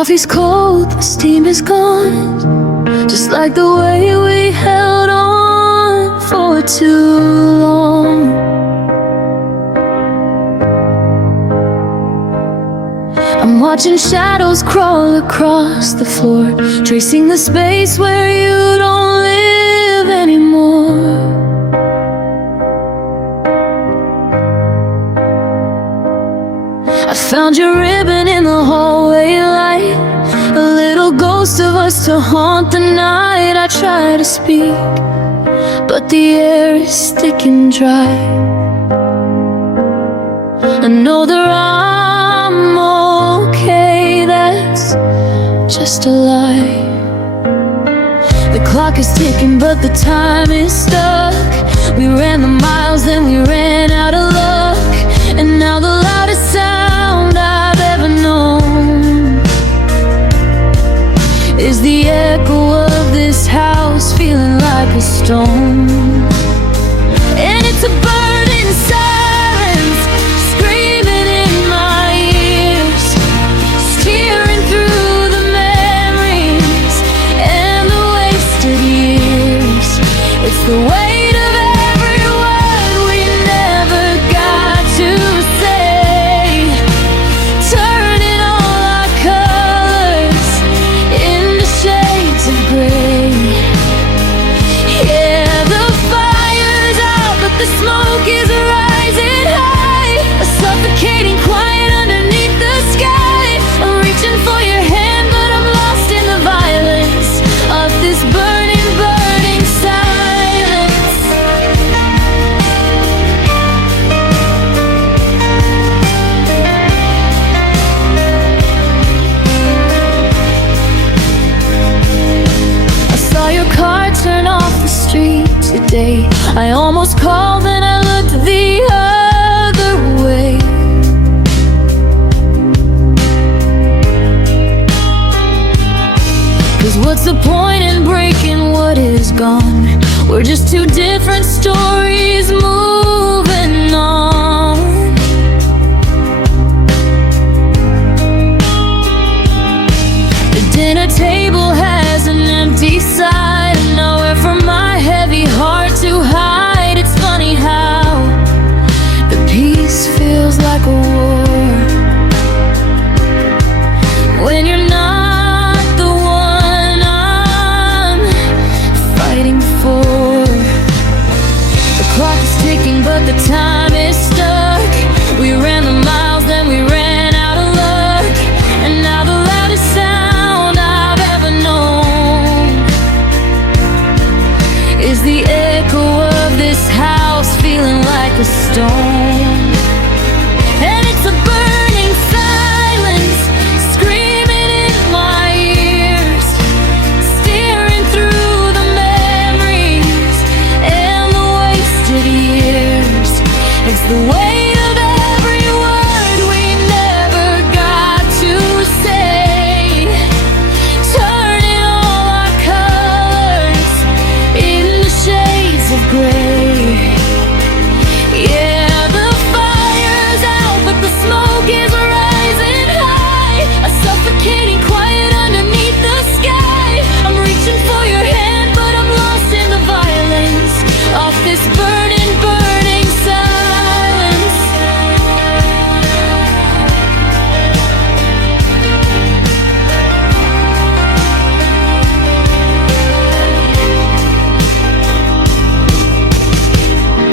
coffee's cold, the steam is gone, just like the way we held on for too long. I'm watching shadows crawl across the floor, tracing the space where you don't live anymore. I found your ribbon in the hallway light, a little ghost of us to haunt the night. I try to speak, but the air is sticking dry. I know that I'm okay, that's just a lie. The clock is ticking, but the time is stuck. We ran the miles, then we ran out of luck, and now the loudest sound I've ever known is the echo of this house feeling like a stone. And it's a burning silence screaming in my ears, steering through the memories and the wasted years. It's the weight of every word we never got to say, turning all our colors into shades of gray. Yeah, the fire's out, but the smoke is rising high, a suffocating quiet underneath the sky. I'm reaching for your hand, but I'm lost in the violence of this burning, burning silence. I saw your car turn off the street today. I almost called, then I looked the other way. Cause what's the point in breaking what is gone? We're just two different stories moving on. The dinner table has an empty side, and nowhere for my heavy heart to hide. It's funny how the peace feels like a war when you're not the one I'm fighting for. The clock is ticking, but the time is stuck. We ran the miles, then we ran out of luck, and now the loudest sound I've ever known is the echo of this house feeling like a stone. And it's a burning silence screaming in my ears, steering through the memories and the wasted years. It's the weight of every word we never got to say, turning all our colors into shades of gray. Yeah, the fire's out, but the smoke is rising high, a suffocating quiet underneath the sky. I'm reaching for your hand, but I'm lost in the violence of this burning, burning silence.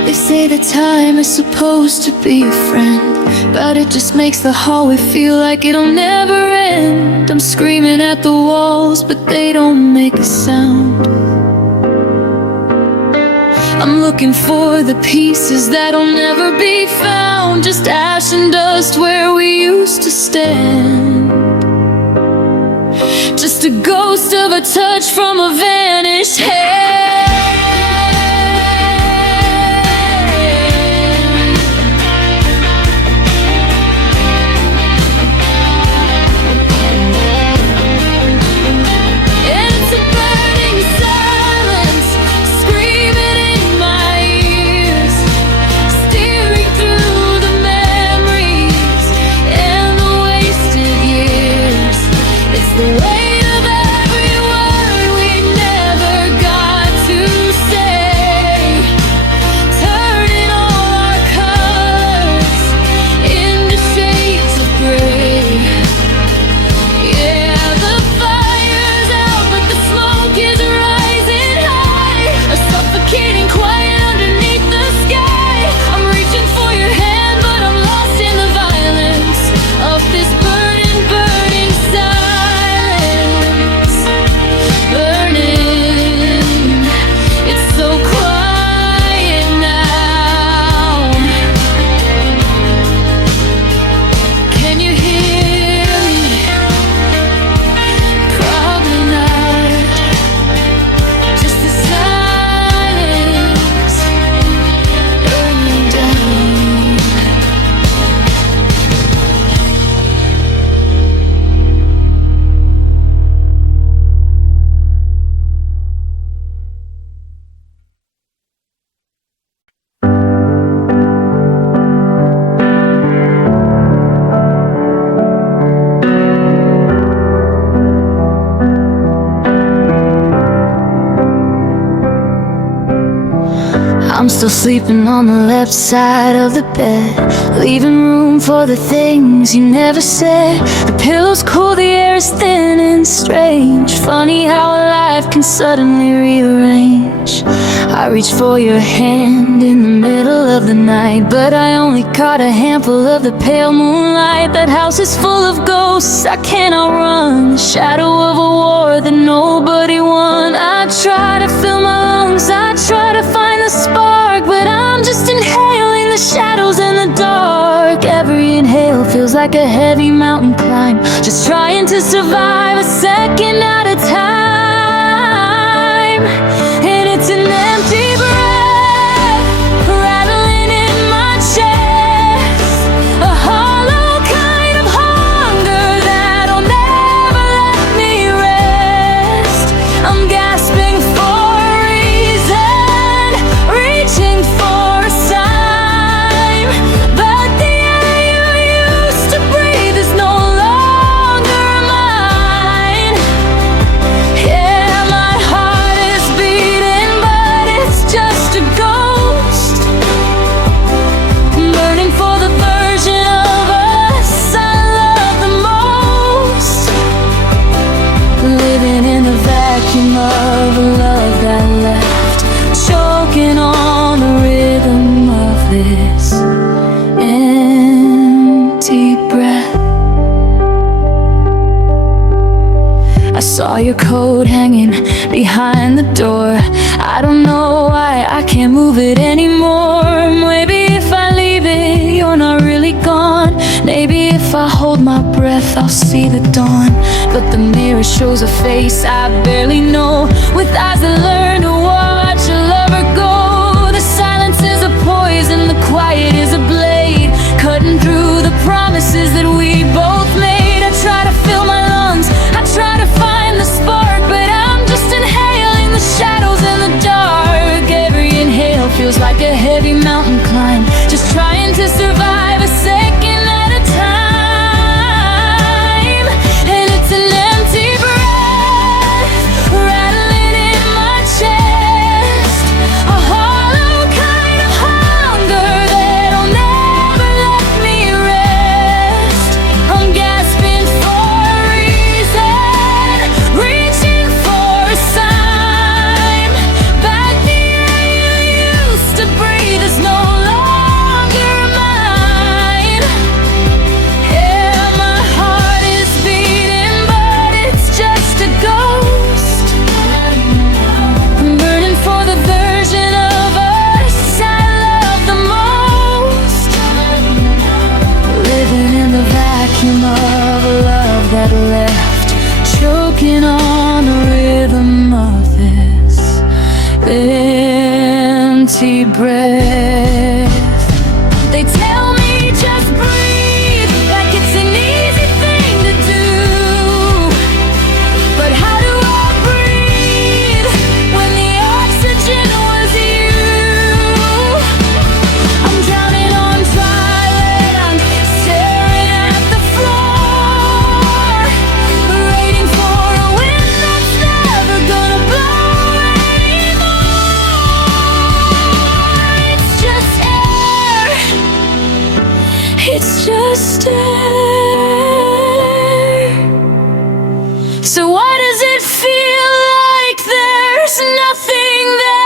They say that time is supposed to be a friend, but it just makes the hallway feel like it'll never end. I'm screaming at the walls, but they don't make a sound. I'm looking for the pieces that'll never be found, just ash and dust where we used to stand. Just a ghost of a touch from a vanished hand. It's a burning silence screaming in my ears, steering through the memories and the wasted years. It's The weight of every word we never got to say, turning all our colors into shades of gray. Yeah, the fire's out, but the smoke is rising high, a suffocating quiet underneath the sky. I'm reaching for your hand, but I'm lost in the violence of this burning, burning silence. Burning, it's so quiet now. Can you hear me? Probably not. Just the silence burning down. I'm still sleeping on the left side of the bed, leaving room for the things you never said. The pillow's cool, the air is thin and strange. Funny how a life can suddenly rearrange. I reached for your hand in the middle of the night, but I only caught a handful of the pale moonlight. That house is full of ghosts, I cannot run. The shadow of a war that nobody won. I try to fill my lungs, I try to find the spark, but I'm just inhaling the shadows and the dark. Every inhale feels like a heavy mountain climb, just trying to survive a second at a time. And it's an empty breath rattling in my chest, a hollow kind of hunger that'll never let me rest. I'm gasping for a reason, reaching for a sign, but the air you used to breathe is no longer mine. Yeah, my heart is beating, but it's just a ghost, burning for the version of us I love the most, living in the vacuum of a love that left, choking on the rhythm of this empty breath. I saw your coat hanging behind the door. I don't know why I can't move it anymore. Maybe if I leave it, you're not really gone. Maybe if I hold my breath, I'll see the dawn. But the mirror shows a face I barely know, with eyes that learn to watch a lover go. The silence is a poison, the quiet is a blade, cutting through the promises that we both made. I try to fill my lungs, I try to find the spark, but I'm just inhaling the shadows and the dark. Every inhale feels like a heavy mountain climb, just trying to survive a second at a time. And it's an empty breath rattling in my chest, why does it feel like there's nothing there?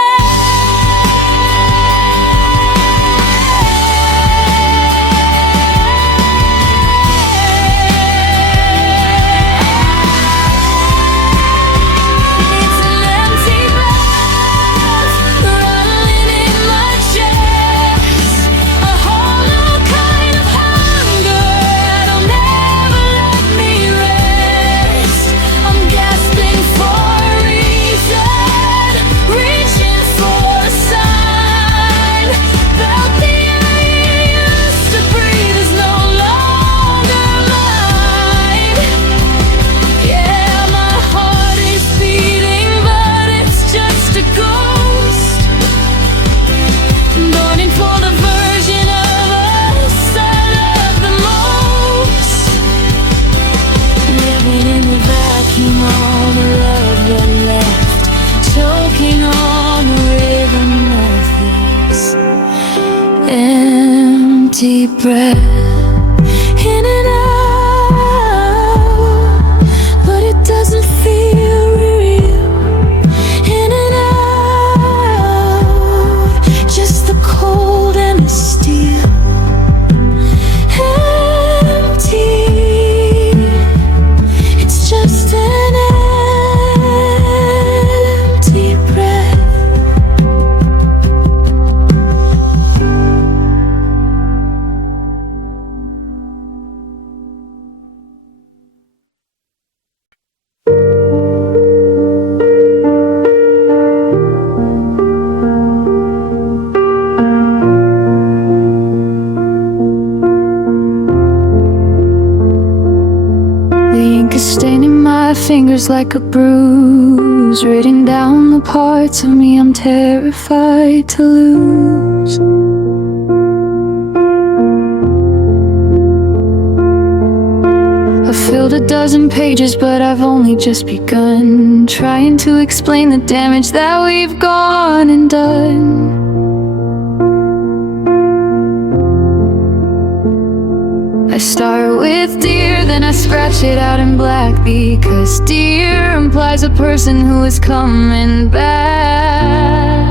Empty breath, in and out, but it doesn't feel real. In and out, just the cold and the steel. Empty, it's just an empty breath. Staining my fingers like a bruise, written down the parts of me I'm terrified to lose. I've filled a dozen pages, but I've only just begun, trying to explain the damage that we've gone and done. I start with dear, then I scratch it out in black, because dear implies a person who is coming back.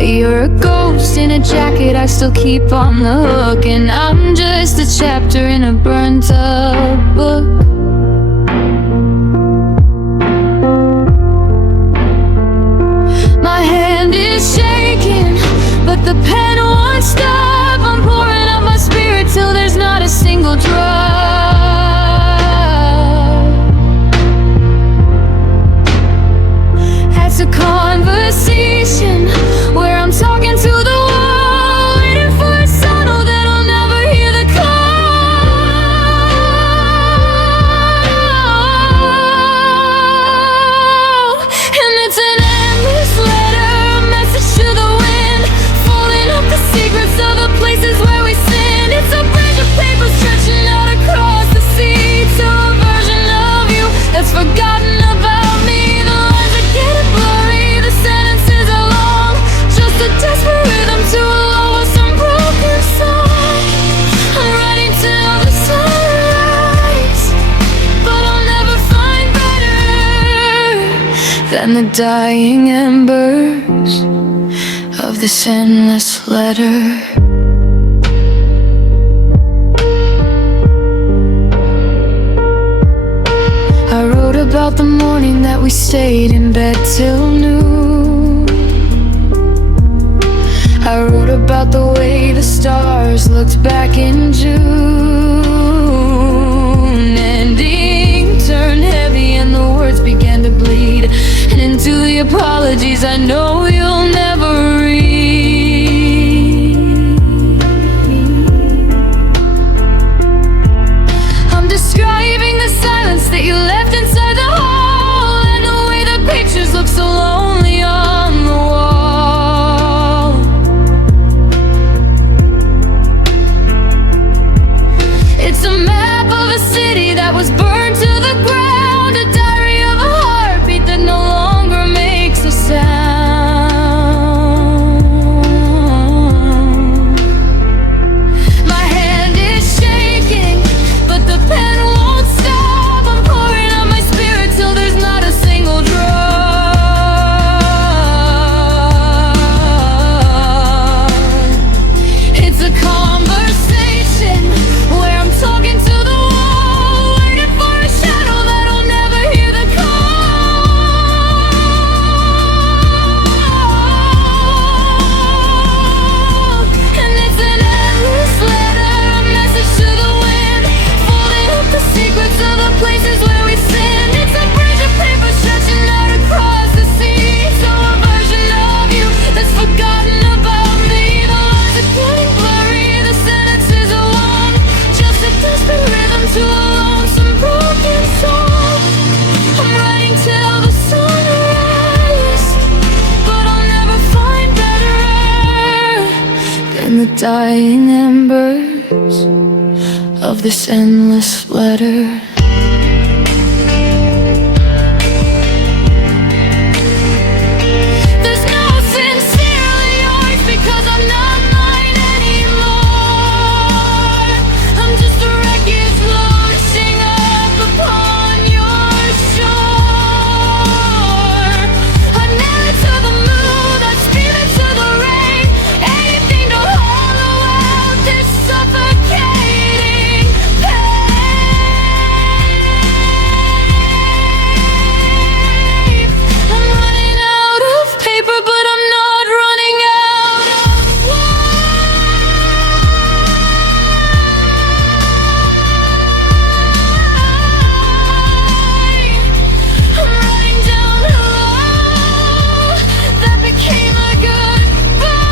You're a ghost in a jacket, I still keep on the hook, and I'm just a chapter in a burnt up book. My hand is shaking, but the pen won't stop. I'm pouring out my spirit till there's not a single drop. That's a conversation where I'm talking to the wall, waiting for a signal that I'll never hear the call. And it's an endless letter, a message to the wind, folding up the secrets of the places where we sin. It's a branch of paper stretching out across the sea to a version of you that's forgotten about me. The lines are getting blurry, the sentences are long, just a desperate rhythm to a lost and broken song. I'm writing till the sunrise, but I'll never find better than the dying embers of this endless letter. I wrote about the morning that we stayed in bed till noon. I wrote about the way the stars looked back in June, and ink turned heavy and the words began to bleed, and into the apologies I know you'll never read. I'm describing the silence that you left inside the hall, and the way the pictures look so lonely on the wall. dying embers of this endless letter. There's no sincerely yours because I'm not mine anymore. I'm just a wreckage floating up upon your shore. I nail it to the moon, I scream it to the rain. Anything to hollow out this suffocating pain. I'm running out of paper, but I'm not running out of wine. I'm running down a road that became a goodbye.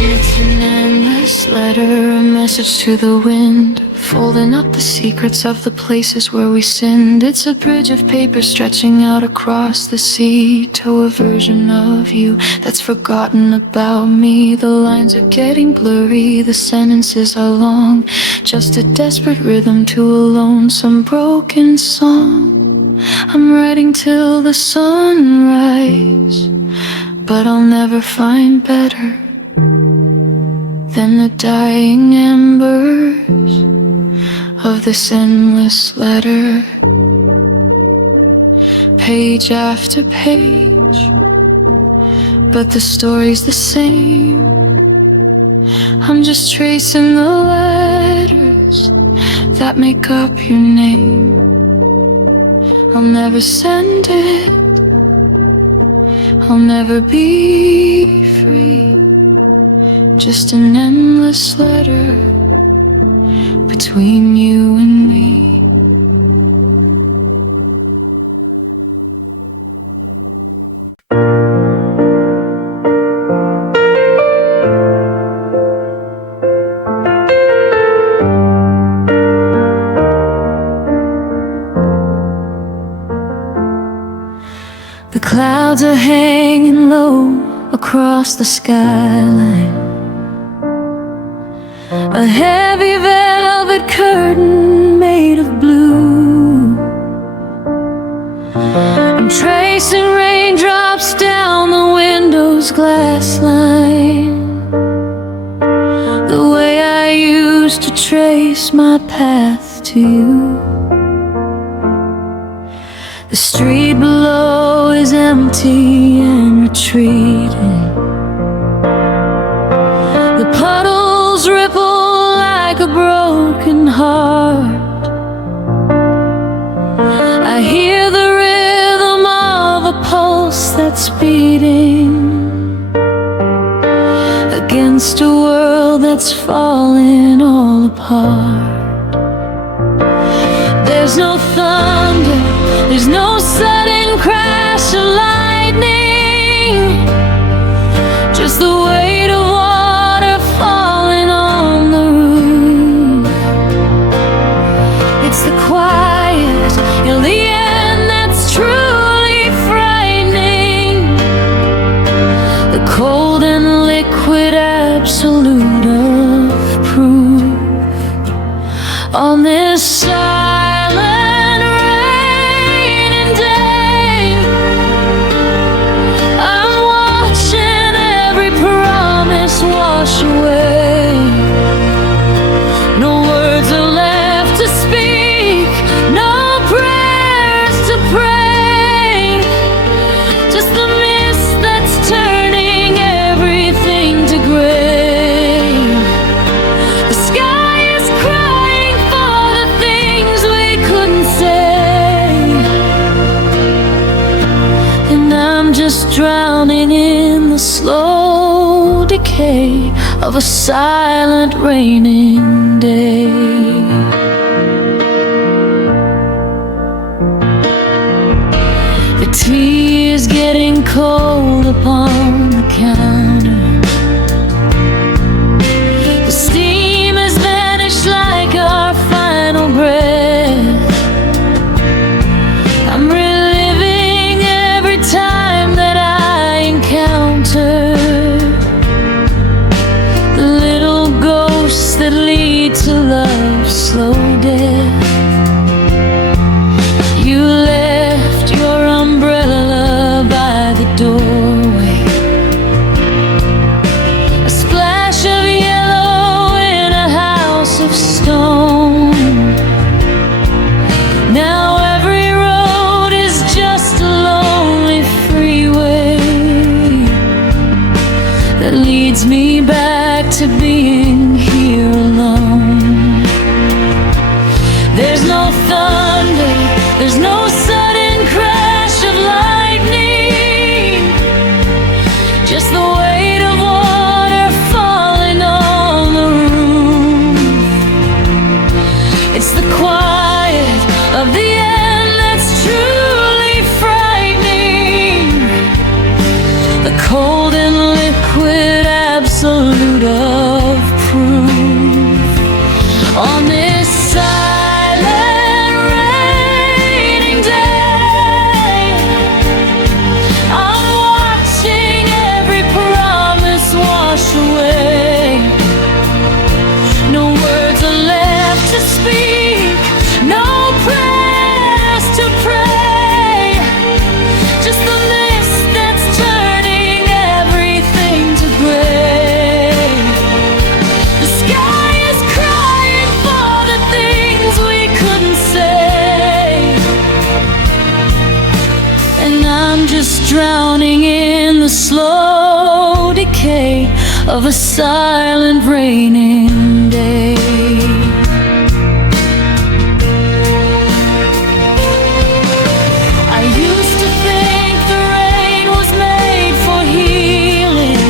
It's an endless letter, a message to the wind, folding up the secrets of the places where we sinned. It's a bridge of paper stretching out across the sea to a version of you that's forgotten about me. The lines are getting blurry, the sentences are long, just a desperate rhythm to a lonesome broken song. I'm writing till the sunrise, but I'll never find better than the dying embers of this endless letter. Page after page, but the story's the same. I'm just tracing the letters that make up your name. I'll never send it, I'll never be free. Just an endless letter between you and me. The clouds are hanging low across the skyline. A heavy velvet curtain made of blue. I'm tracing raindrops down the window's glass line, the way I used to trace my path to you. The street below is empty and retreating. The puddles ripple like a broken heart. I hear the rhythm of a pulse that's beating against a world that's falling all apart. There's no thunder, there's no sudden crash of lightning, just the weight of water falling on the roof. It's the quiet till the end that's truly frightening, the cold and liquid absolute of proof. On this silent raining day, I'm watching every promise wash away. No words are left to speak, no prayers to pray, just the mist that's turning everything to gray. The sky is crying for the things we couldn't say, and I'm just drowning in the slow decay of a silent raining day. The tea is getting cold upon the counter. The steam has vanished like our final breath. doorway. A splash of yellow in a house of stone. Now every road is just a lonely freeway that leads me back to being here alone. There's no thunder, there's no sudden crash of lightning, just the weight of water falling on the roof. It's the quiet of the end that's truly frightening, the cold and liquid absolute of proof. On this silent raining day, I'm watching every promise wash away. No words are left to speak, no prayers to pray, just the mist that's turning everything to gray. The sky is crying for the things we couldn't say, and I'm just drowning in the slow decay of a silent raining day. I used to think the rain was made for healing,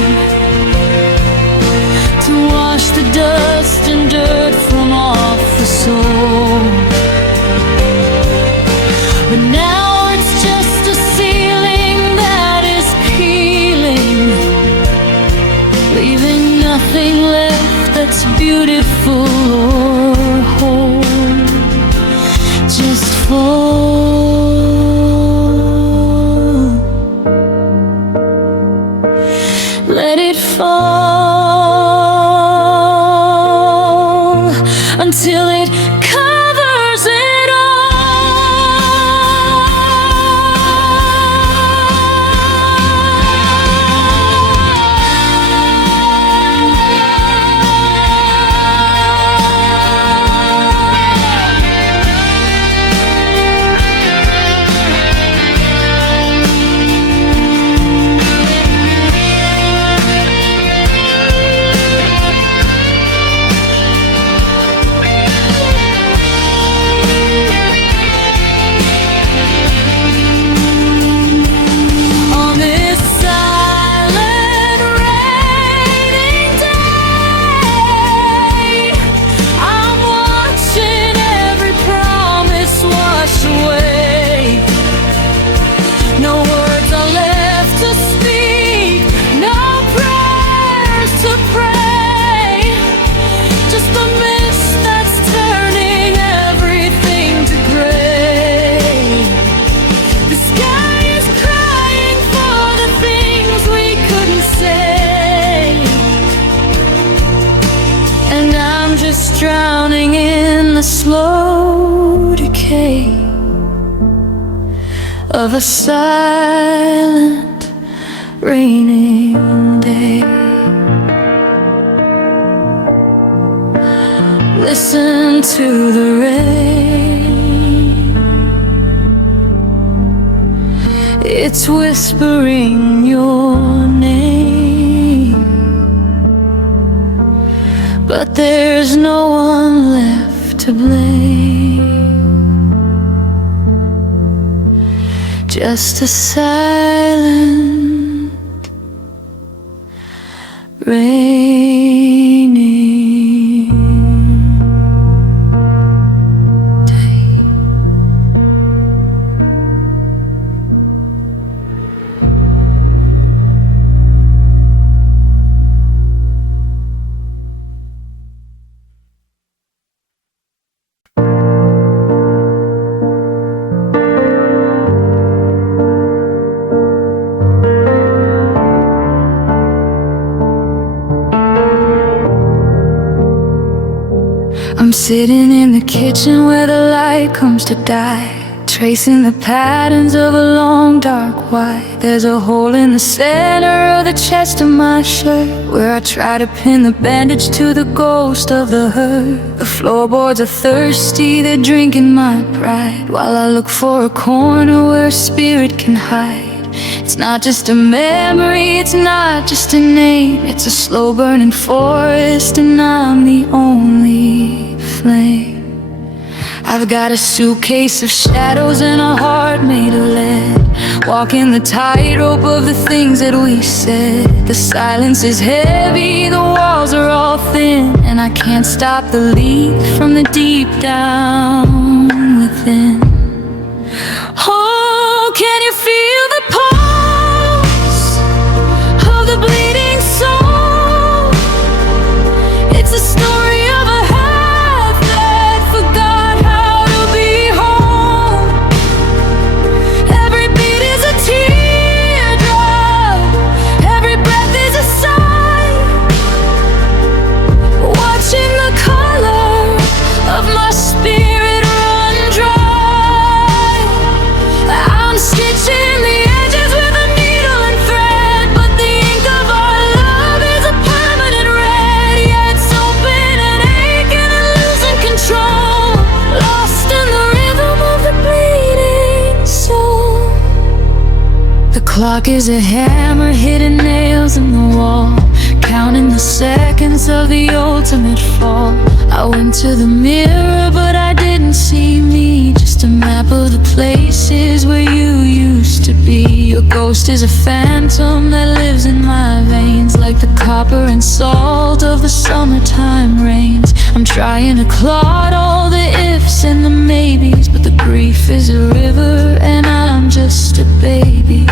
to wash the dust and dirt from off the soul. But now it's just a ceiling that is peeling, leaving nothing left that's beautiful or whole. Just fall, let it fall until it covers it all. On this silent raining day, I'm watching every promise wash away. No words are left to speak, no prayers to pray, just the mist that's turning everything to gray. The sky is crying for the things we couldn't say, and I'm just drowning in the slow decay of a silent raining day. Listen to the rain, it's whispering your name, but there's no one left to blame. Just a silent raining day. I'm sitting in the kitchen where the light comes to die. tracing the patterns of a long dark white. There's a hole in the center of the chest of my shirt, where I try to pin the bandage to the ghost of the hurt. The floorboards are thirsty, they're drinking my pride, while I look for a corner where a spirit can hide. It's not just a memory, it's not just a name, it's a slow burning forest, and I'm the only flame. I've got a suitcase of shadows and a heart made of lead, walking the tightrope of the things that we said. The silence is heavy, the walls are all thin, and I can't stop the leak from the deep down within. Oh, can you feel the pulse of the bleeding soul? It's a story of a half that forgot how to be whole. Every beat is a teardrop, every breath is a sigh, watching the color of my spirit run dry. I'm stitching the edges with a needle and thread, but the ink of our love is a permanent red. Yeah, it's open and aching and losing control, lost in the rhythm of the bleeding soul. The clock is a hammer hitting nails in the wall, counting the seconds of the ultimate fall. I went to the mirror, but I didn't see me, just a map of the places where you used to be. Your ghost is a phantom that lives in my veins, like the copper and salt of the summertime rains. I'm trying to clot all the ifs and the maybes, but the grief is a river and I'm just a baby.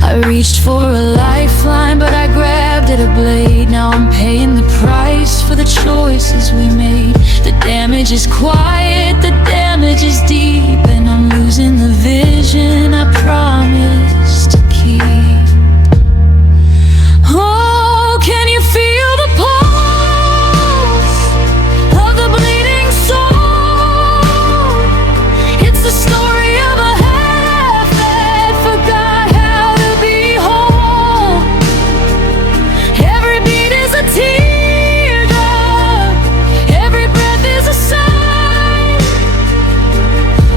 I reached for a lifeline, but I grabbed at a blade. Now I'm paying the price for the choices we made. The damage is quiet, the damage is deep, and I'm losing the vision I promised to keep. Oh, can you feel the pulse of the bleeding soul? It's the story of a half that forgot how to be whole. Every beat is a teardrop, every breath is a sigh,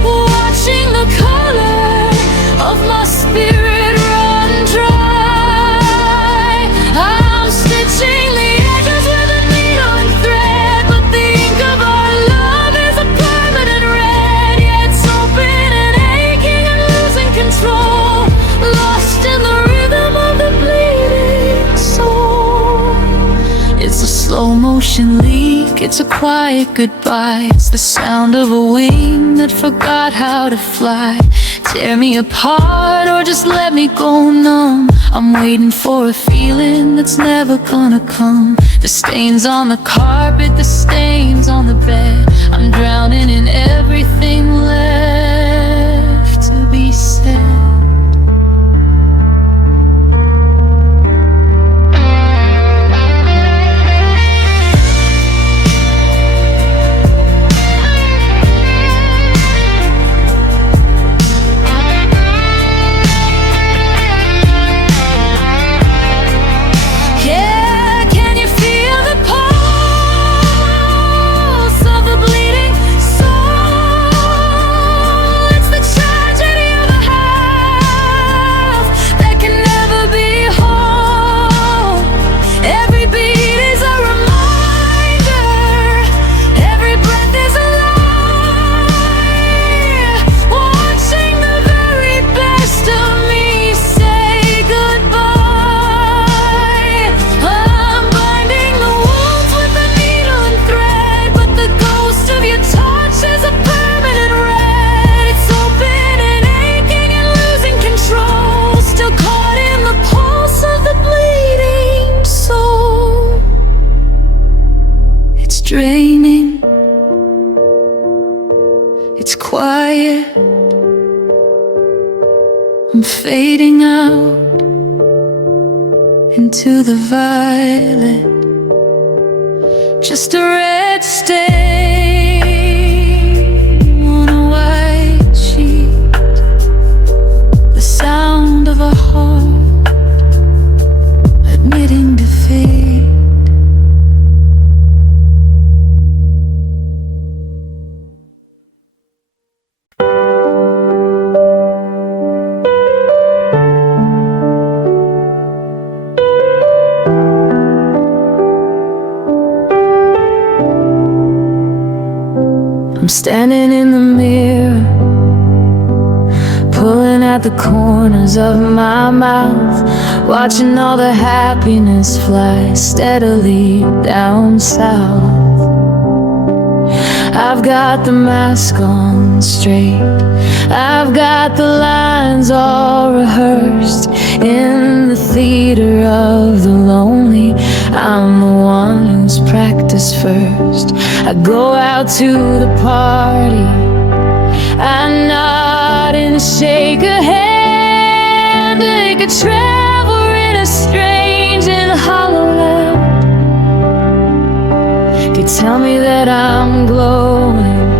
watching the color of my spirit run dry. I'm stitching the edges with a needle and thread, but the ink of our love is a permanent red. Yeah, it's open and aching and losing control, lost in the rhythm of the bleeding soul. It's a slow motion leak, it's a quiet goodbye, it's the sound of a wing that forgot how to fly. Tear me apart or just let me go numb. I'm waiting for a feeling that's never gonna come. The stains on the carpet, the stains on the bed, I'm drowning in everything left to be said. Yeah, can you feel the pulse of the bleeding soul? It's the tragedy of a half that can never be whole. Every beat is a reminder, every breath is a lie, watching the very best of me say goodbye. I'm binding the wounds with a needle and thread, but the ghost of your touch is a permanent red. It's open and aching and losing control, still caught in the pulse of the bleeding soul. It's draining, it's quiet, I'm fading out into the violet, just a red stain on a white standing in the mirror, pulling at the corners of my mouth, watching all the happiness fly steadily down south. I've got the mask on straight, I've got the lines all rehearsed. In the theater of the lonely, I'm the one who's practiced first. I go out to the party, I nod and shake a hand, like a traveler in a strange and hollow land. They tell me that I'm glowing,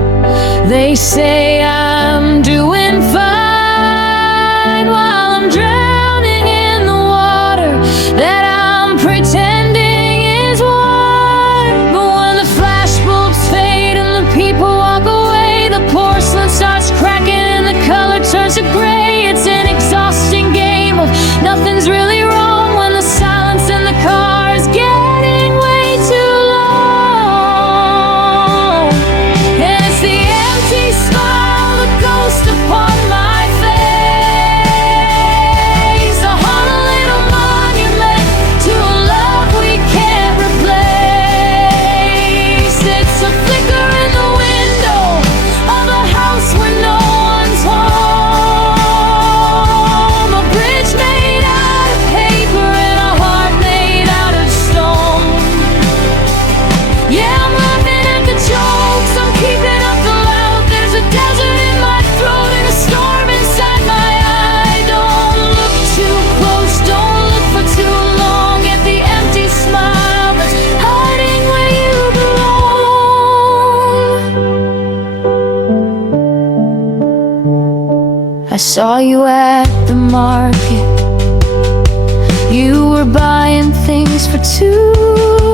they say I'm doing fine, while I'm drowning in the water that I'm pretending is wine. But when the flashbulbs fade and the people walk away, the porcelain starts cracking and the color turns to gray. It's an exhausting game of nothing's really wrong when the silence in the car is getting way too long. And it's the empty smile, the ghost upon my face, a haunted little monument to a love we can't replace. It's a flicker in the window of a house where no one's home, a bridge made out of paper and a heart made out of stone. Yeah, I'm laughing at the jokes, I'm keeping up the loud. There's a desert in my throat and a storm inside my eye. Don't look too close, don't look for too long at the empty smile that's hiding where you belong. I saw you at the market, you were buying things for two.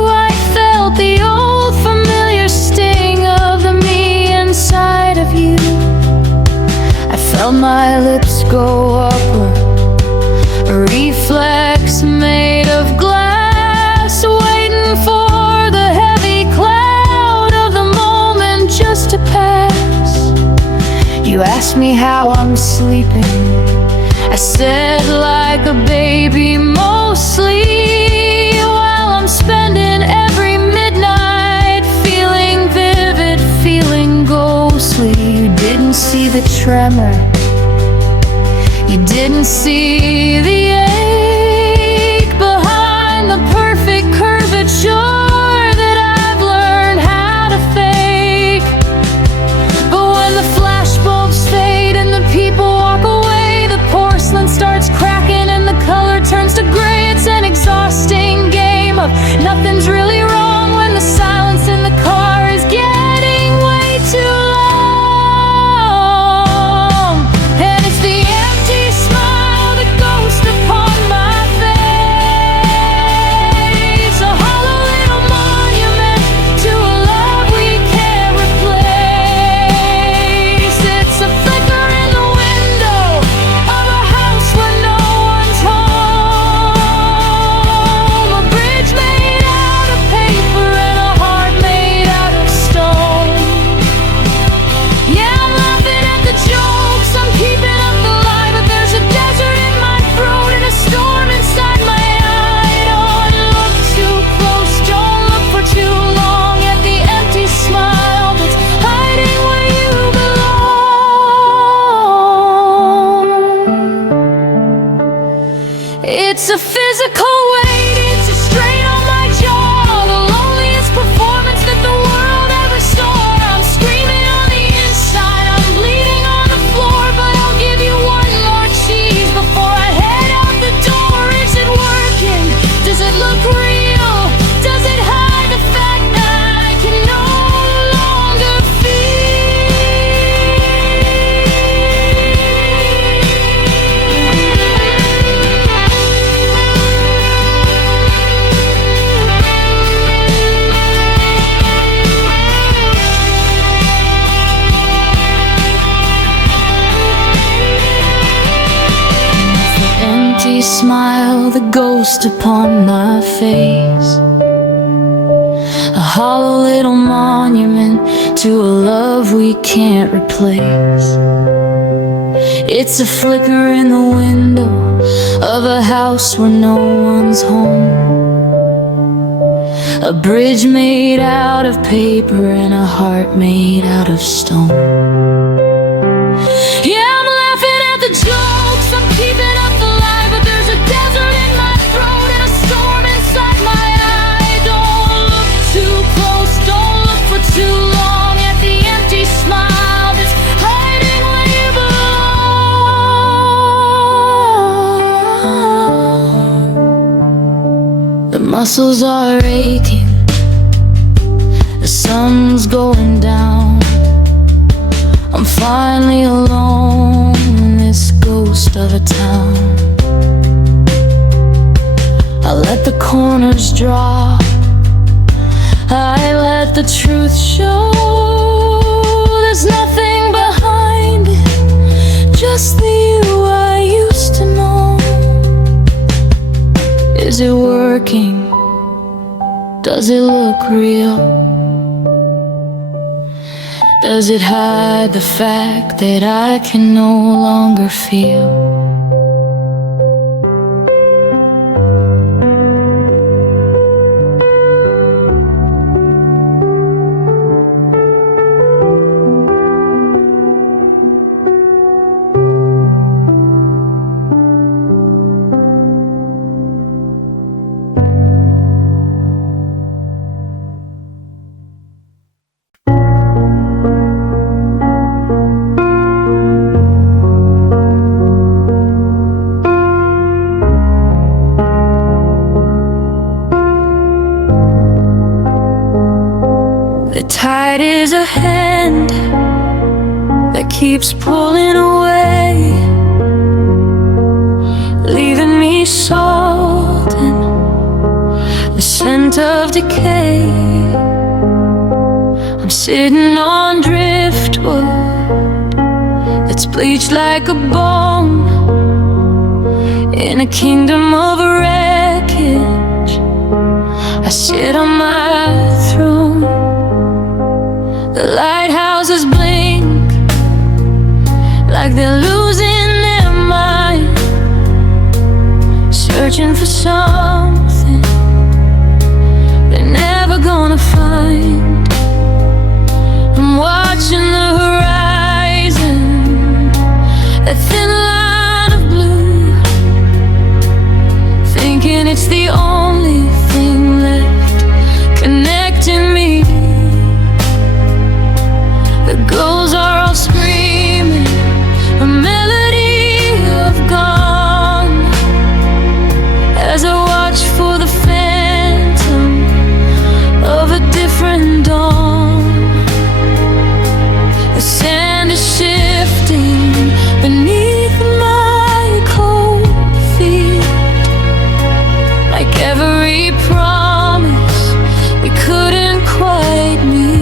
I felt the old familiar sting of the me inside of you. I felt my lips go upward, a reflex made of glass, waiting for the heavy cloud of the moment just to pass. You asked me how I'm sleeping, I said like a baby mostly, while I'm spending every midnight feeling vivid, feeling ghostly. You didn't see the tremor, you didn't see the ache behind the perfect curvature that I've learned how to fake. But when the flashbulbs fade and the people walk away, the porcelain starts cracking and the color turns to gray. It's an exhausting game of nothing's really wrong when the silence in the car is getting way too long. And it's the empty smile, the ghost upon my face, a hollow little monument to a love we can't replace. It's a flicker in the window of a house where no one's home, a bridge made out of paper and a heart made out of stone. Yeah, I'm laughing at the jokes, I'm keeping up the lie, but there's a desert in my throat and a storm inside my eye. Don't look too close, don't look for too long at the empty smile that's hiding where you belong. It's a physical weight, it's a strain on my jaw, the loneliest performance that the world ever saw. I'm screaming on the inside, I'm bleeding on the floor, but I'll give you one more cheese before I head out the door. Is it working? Does it look real? Does it hide the fact that I can no longer empty smile, the ghost upon my face, a hollow little monument to a love we can't replace. It's a flicker in the window of a house where no one's home, a bridge made out of paper and a heart made out of stone. Yeah, I'm laughing at the jokes, I'm keeping up the lie, but there's a desert in my throat and a storm inside my eye. Don't look too close, don't look for too long at the empty smile that's hiding where you belong. The muscles are aching, the sun's going down. I'm finally alone in this ghost of a town. I let the corners drop, I let the truth show. There's nothing behind it, just the you I used to know. Is it working? Does it look real? Does it hide the fact that I can no longer feel? The tide is a hand that keeps pulling away, leaving me salt in the scent of decay. I'm sitting on driftwood that's bleached like a bone in a kingdom of wreckage. I sit on my throne. The lighthouses blink like they're losing their mind, searching for something they're never gonna find. I'm watching the horizon, that thin line of blue, thinking it's the only thing left connecting me. The gulls are all screaming a melody of gone as I watch for the phantom of a different dawn. The sand is shifting beneath my cold feet, like every promise we couldn't quite meet.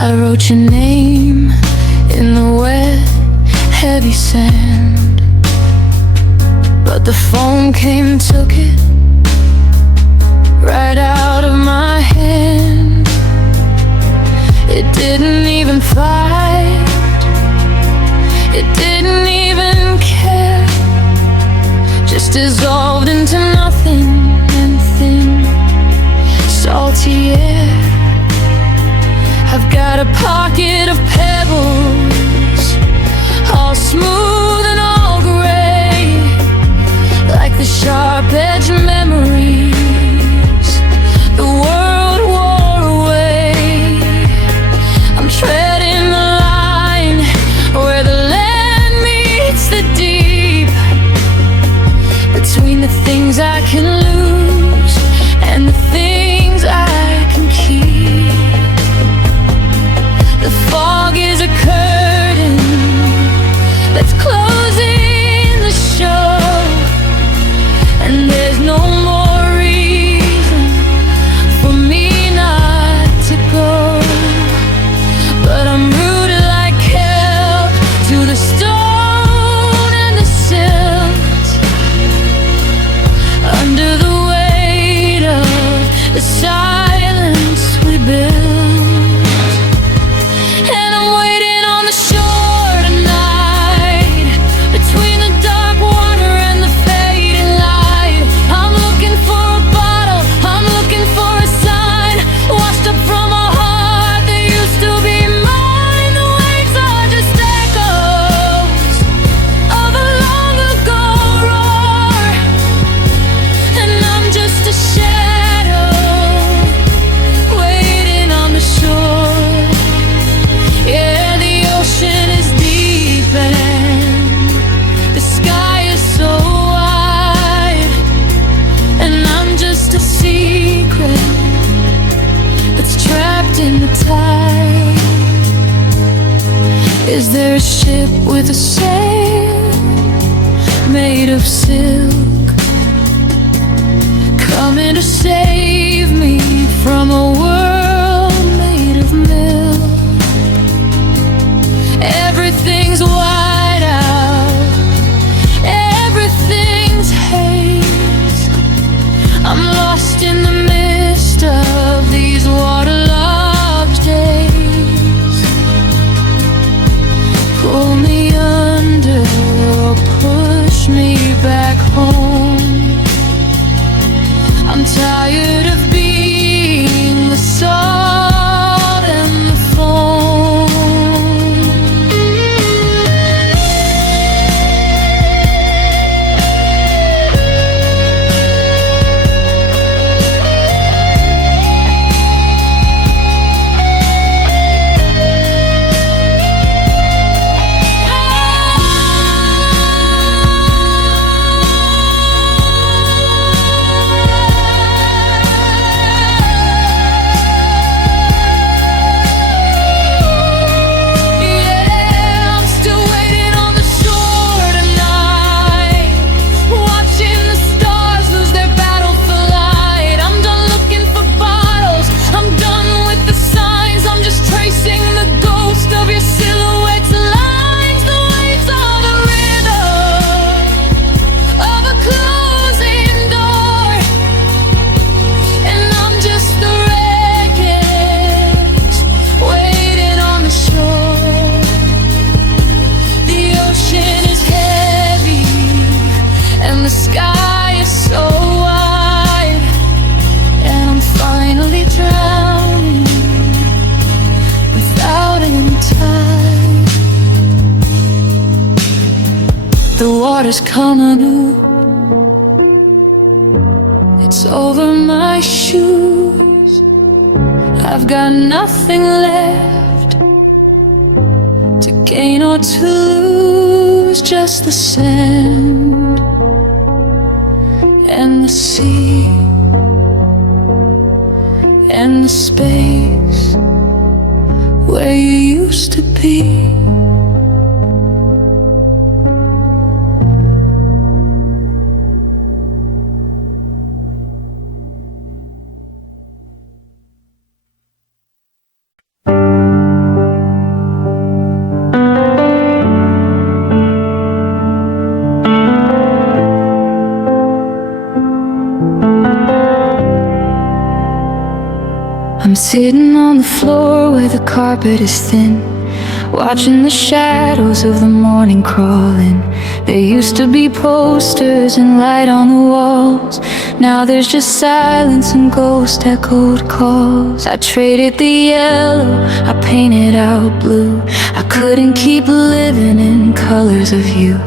I wrote your name in the wet, heavy sand, but the phone came and took it right out of my hand. It didn't even fight, it didn't even care, just dissolved into nothing and thin, salty air. I've got a pocket of pebbles, all smooth and all gray, like the sharp-edged memories made of silk, coming to save me from a world made of milk. Everything's white out, everything's haze. I'm lost in the mist of these waterlogged days. Pull me under or push me back home. I'm tired of being the salt and the foam. The sky is so wide, and I'm finally drowning without any tide. The water's coming up, it's over my shoes. I've got nothing left to gain or to lose, just the sand and the sea and the space where you used to be. I'm sitting on the floor where the carpet is thin, watching the shadows of the morning crawl in. There used to be posters and light on the walls. Now there's just silence and ghost echoed calls. I traded the yellow, I painted out blue. I couldn't keep living in colors of you.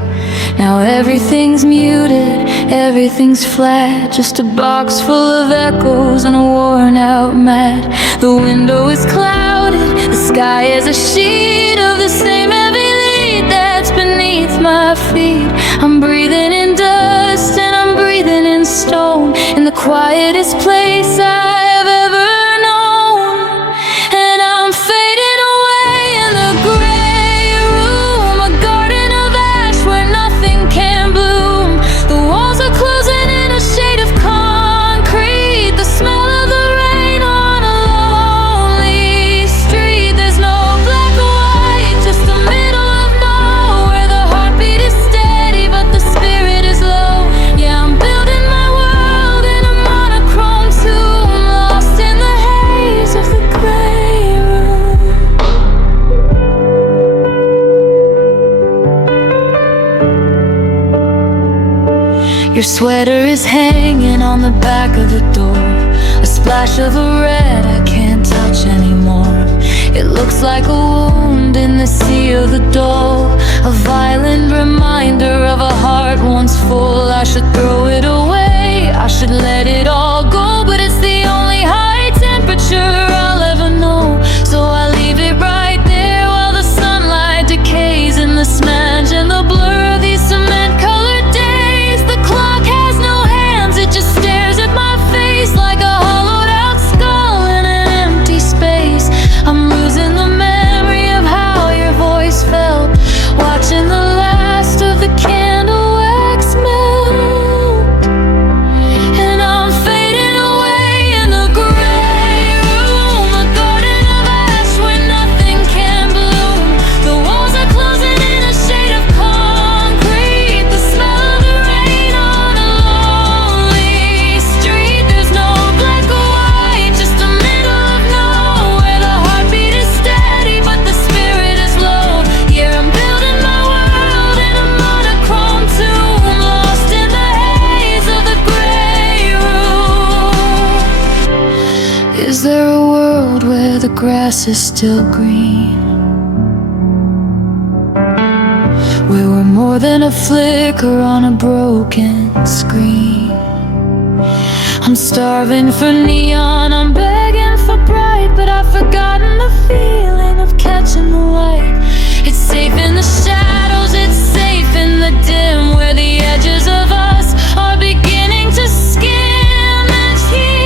Now everything's muted, everything's flat, just a box full of echoes and a worn out mat. The window is clouded, the sky is a sheet of the same heavy lead that's beneath my feet. I'm breathing in dust and I'm breathing in stone, in the quietest place I have ever known. And I'm fading away in the gray room, a garden of ash where nothing can bloom. The walls are closing in a shade of concrete, the smell of the rain on a lonely street. There's no black or white, just the middle of nowhere. The heartbeat is steady but the spirit is low. Yeah, I'm building my world in a monochrome tomb, lost in the haze of the gray room. Your sweater is hanging on the back of the door, a splash of a red I can't touch anymore. It looks like a wound in the sea of the doll, a violent reminder of a heart once full. I should throw it away, I should let it all go, but it's the only high temperature I'll ever know. So I leave it right there while the sunlight decays in the smudge and the blur of these cement-colored days. The clock has no hands, it just stares at my face like a hollowed-out skull in an empty space. I'm losing the memory of how your voice felt, watching the last of the candle wax melt. the grass is still green, where we're more than a flicker on a broken screen. I'm starving for neon, I'm begging for bright, but I've forgotten the feeling of catching the light. It's safe in the shadows, it's safe in the dim, where the edges of us are beginning to skim and heal.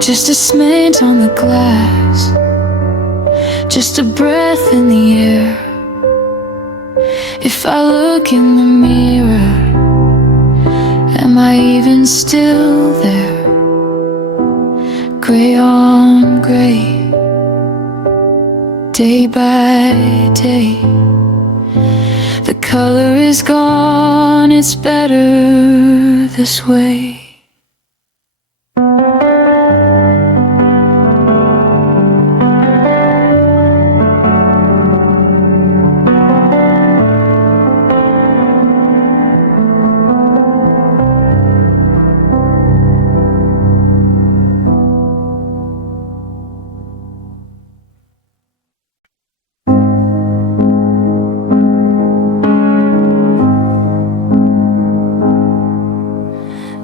Just a cement on the glass, just a breath in the air. If I look in the mirror, am I even still there? Gray on gray, day by day. The color is gone, it's better this way.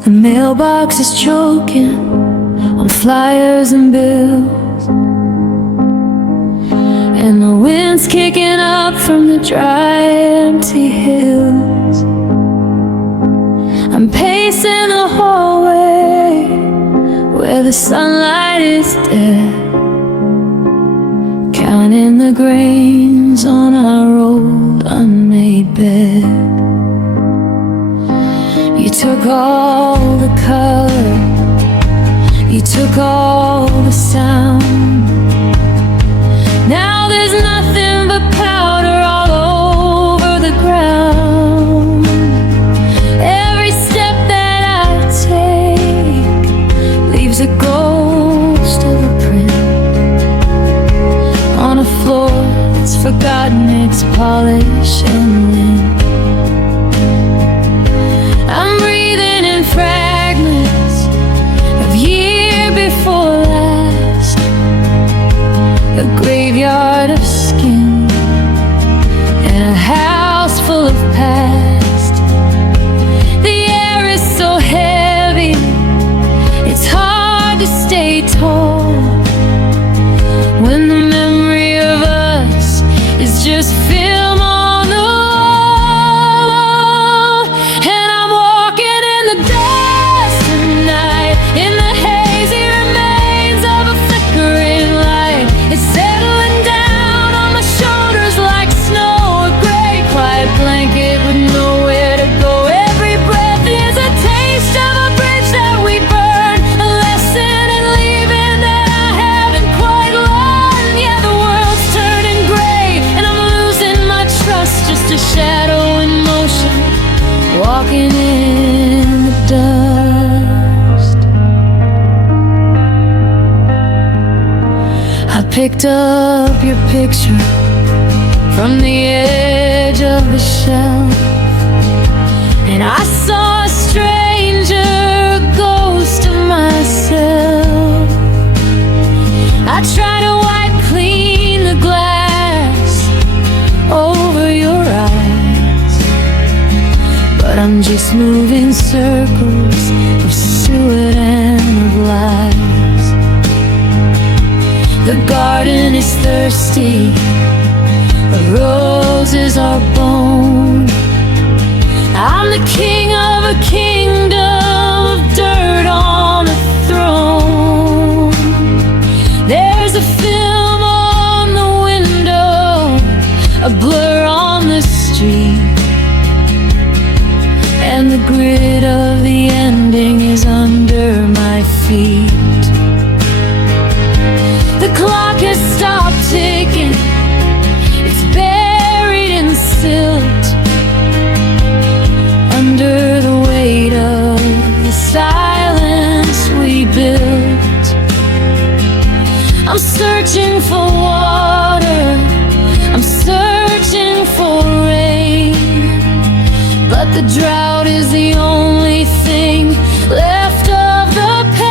The mailbox is choking on flyers and bills, and the wind's kicking up from the dry, empty hills. I'm pacing the hallway where the sunlight is dead, counting the grains on our old unmade bed. You took all the color, you took all the sound. Now there's nothing but powder all over the ground. Every step that I take leaves a ghost of a print on a floor that's forgotten its polish and lint. I'm breathing in fragments of year before last, a graveyard of skin and a house full of past. The air is so heavy, it's hard to stay tall when the memory of us is just film on the wall. And I'm walking in the dust tonight, in the hazy remains of a flickering light. It's settling down on my shoulders like snow, a gray quiet blanket with nowhere to go. Every breath is a taste of a bridge that we burn, a lesson in leaving that I haven't quite learned. Yeah, the world's turning gray and I'm losing my trust, just a shadow in motion, walking in the dust. I picked up your picture from the edge of the shelf, and I saw a stranger, a ghost of myself. I tried to wipe clean the glass over your eyes, but I'm just moving circles of suet and of lies. The garden is thirsty, the roses are bone. I'm the king of a kingdom of dirt on a throne. There's a film on the window, a blur on the street, and the grid of the ending is under my feet. The clock has stopped ticking, it's buried in silt, under the weight of the silence we built. I'm searching for water, I'm searching for rain, but the drought is the only thing left of the pain.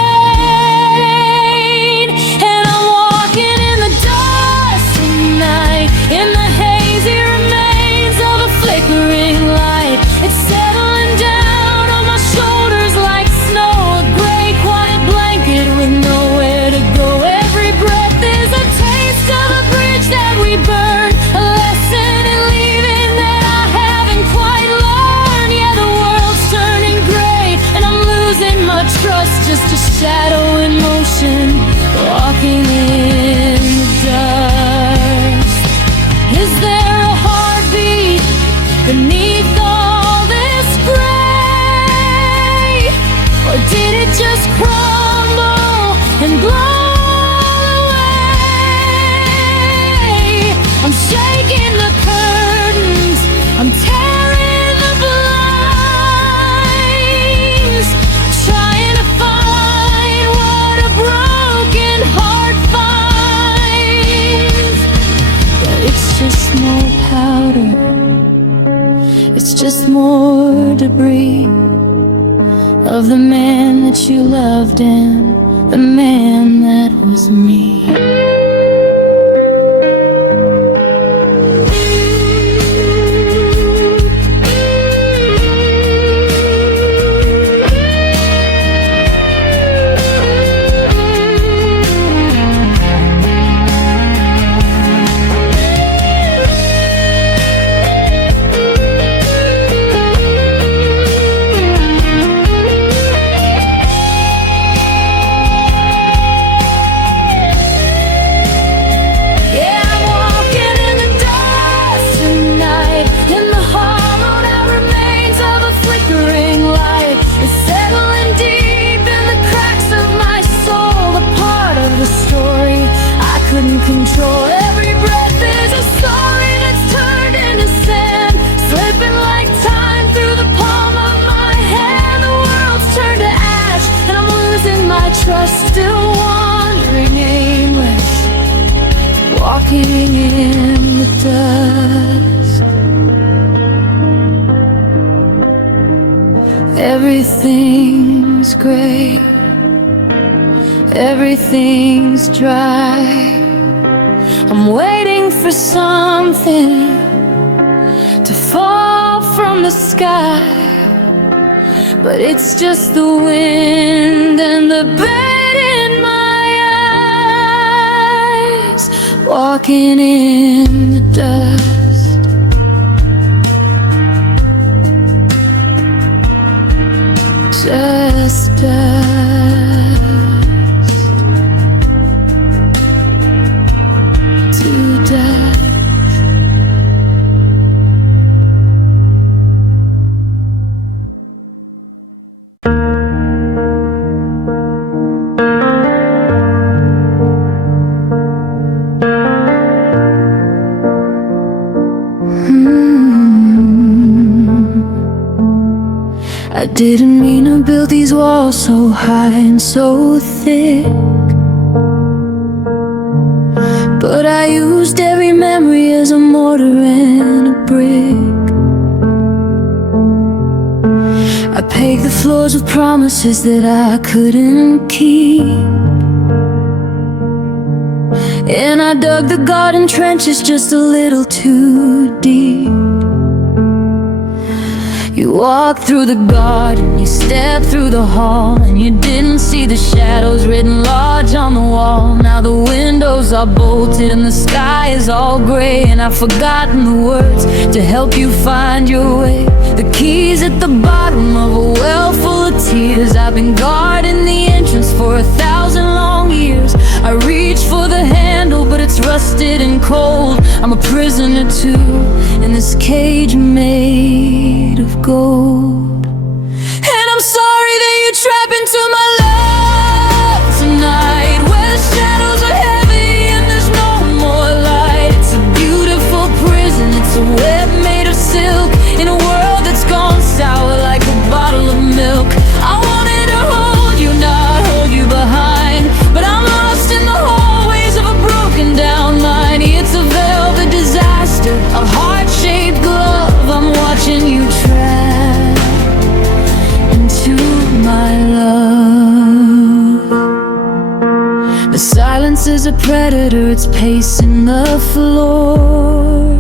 And I'm walking in the dust tonight, in the hazy remains of a flickering light. It's settling down on my shoulders like snow, a gray quiet blanket with nowhere to go. Every breath is a taste of a bridge that we burn, a lesson in leaving that I haven't quite learned. Yeah, the world's turning gray and I'm losing my trust, just a shadow in motion, walking in the dust. Is there a heartbeat beneath all this gray, or did it just crumble and blow away? I'm shaking the curtains, I'm tearing the blinds, trying to find what a broken heart finds. But it's just more powder, it's just more debris of the man that you loved and the man that was me. Control every breath is a story that's turned into sand, slipping like time through the palm of my hand. The world's turned to ash and I'm losing my trust, still wandering aimless, walking in the dust. Everything's gray, everything's dry. I'm waiting for something to fall from the sky, but it's just the wind and the bait in my eyes, walking in the dust. Just dust. I didn't mean to build these walls so high and so thick, but I used every memory as a mortar and a brick. I paved the floors with promises that I couldn't keep, and I dug the garden trenches just a little too deep. You walked through the garden, you stepped through the hall, and you didn't see the shadows written large on the wall. Now the windows are bolted and the sky is all gray, and I've forgotten the words to help you find your way. The key's at the bottom of a well full of tears. I've been guarding the entrance for 1,000 long years. I reach for the handle, but it's rusted and cold. I'm a prisoner too, in this cage made of gold. And I'm sorry that you trap into my love tonight, where the shadows are heavy and there's no more light. It's a beautiful prison, it's a web made of silk, in a world that's gone sour like a bottle of milk. I wanted to hold you, not hold you behind, but I'm lost in the hallways of a broken down mind. It's a velvet disaster, a heart-shaped glove I'm watching you trap into my love. The silence is a predator, it's pacing the floor,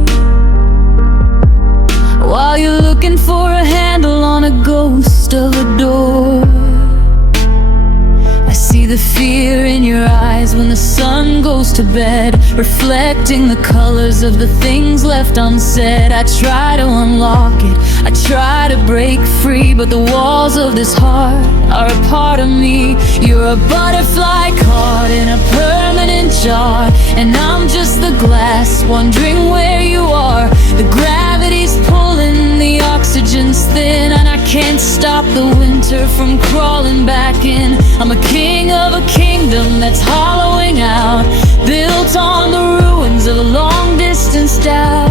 while you're looking for a handle on a ghost of a door. I see the fear in your eyes when the sun goes to bed, reflecting the colors of the things left unsaid. I try to unlock it, I try to break free, but the walls of this heart are a part of me. You're a butterfly caught in a permanent jar, and I'm just the glass wondering where you are. The gravity's pulling, the oxygen's thin, and I can't stop the winter from crawling back in. I'm a king of a kingdom that's hollowing out, built on the ruins of a long distance doubt.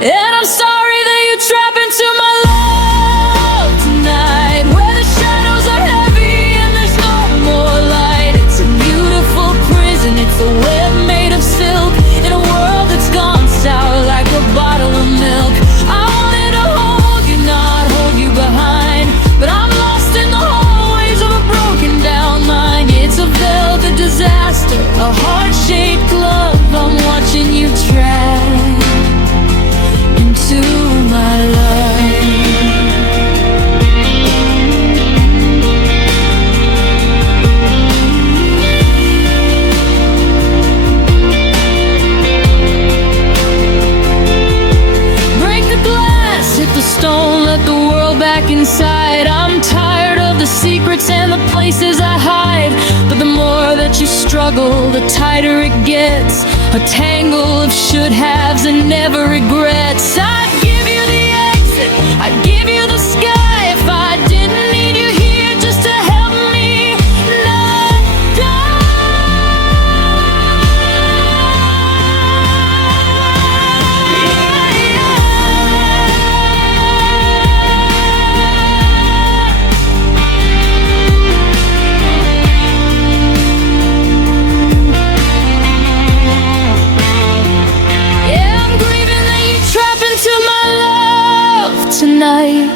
And I'm sorry that you trap into my love tonight, where the shadows are heavy and there's no more light. It's a beautiful prison, it's a web made of silk, in a world that's gone sour like a bottle of milk. I wanted to hold you, not hold you behind, but I'm lost in the hallways of a broken down mind. It's a velvet disaster, a heart-shaped glove I'm watching you trap into my life. Break the glass, hit the stone, let the world back inside. I'm tired of the secrets and the places I hide, but the more that you struggle, the tighter it gets, a tangle of should-haves and never regrets. I'd give you the exit, I'd give you the sky, if I didn't need you here just to help me not tonight,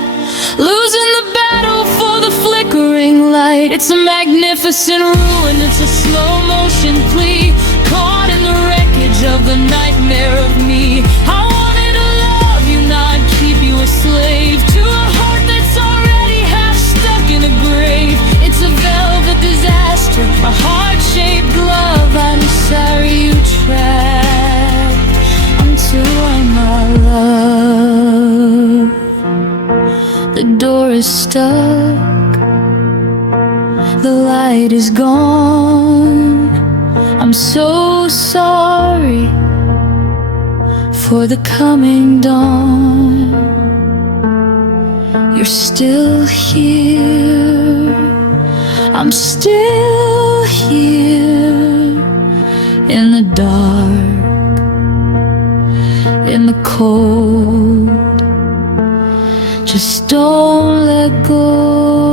losing the battle for the flickering light. It's a magnificent ruin, it's a slow motion plea, caught in the wreckage of the nightmare of me. I wanted to love you, not keep you a slave to a heart that's already half stuck in a grave. It's a velvet disaster, a heart-shaped glove I'm sorry you trapped unto my love. The door is stuck, the light is gone. I'm so sorry for the coming dawn. You're still here, I'm still here, in the dark, in the cold. Just don't let go.